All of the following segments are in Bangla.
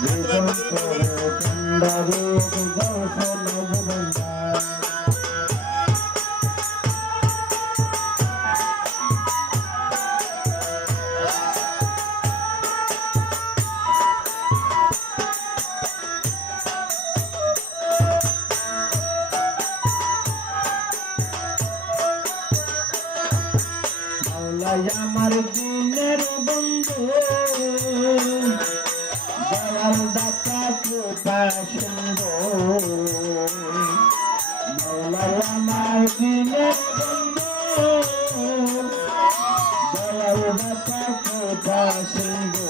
জীবন করে কান্দারে গৌসল ভান্ডার আমার দিনের বন্ধু দয়াল দাতা কৃপা সিন্ধু মৌলাই আমার দিনের বন্ধু দয়াল দাতা কৃপা সিন্ধু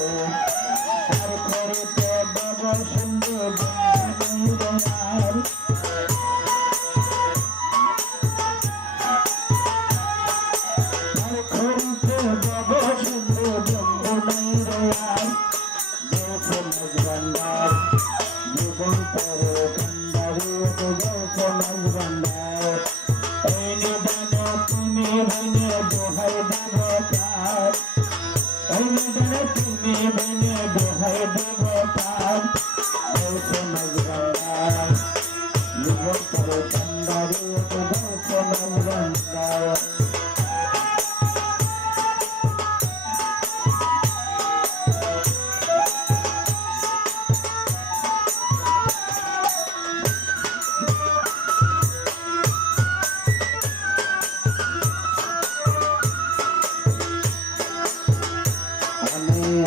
তার করিতে বব সিন্ধু বন্ধু জীবন করে কান্দারে গৌসল ভান্ডার এই নিদান তুমি বিনে দোহাই দেবতার এই নিদান তুমি বিনে দোহাই দেবতার গৌসল ভান্ডার জীবন করে কান্দারে গৌসল ভান্ডার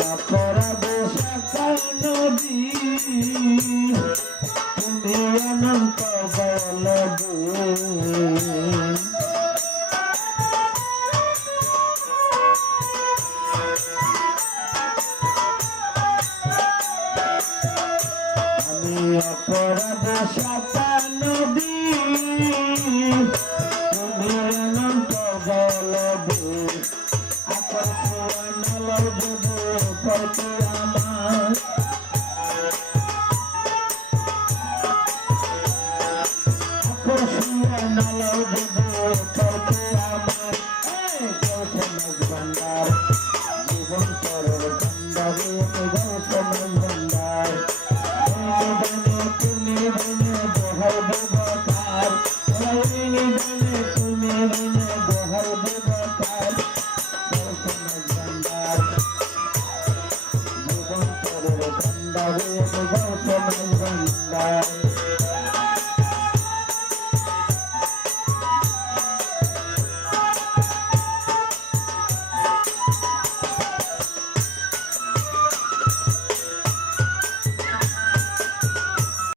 অপরাধে শাখা নদী তুমি অনন্ত বলদে আমি অপরাধে শাখা নদী তুমি অনন্ত বলদে আকর্ষণ করতে আমার আকর্ষণ করতে আমার গৌসল ভান্ডার জীবন করে কান্দারে গৌসল ভান্ডার তুমি বিনে দোহাই দেবতার তুমি বিনে দোহাই দেবতার গৌসল ভান্ডার জীবন করে কান্দারে গৌসল ভান্ডার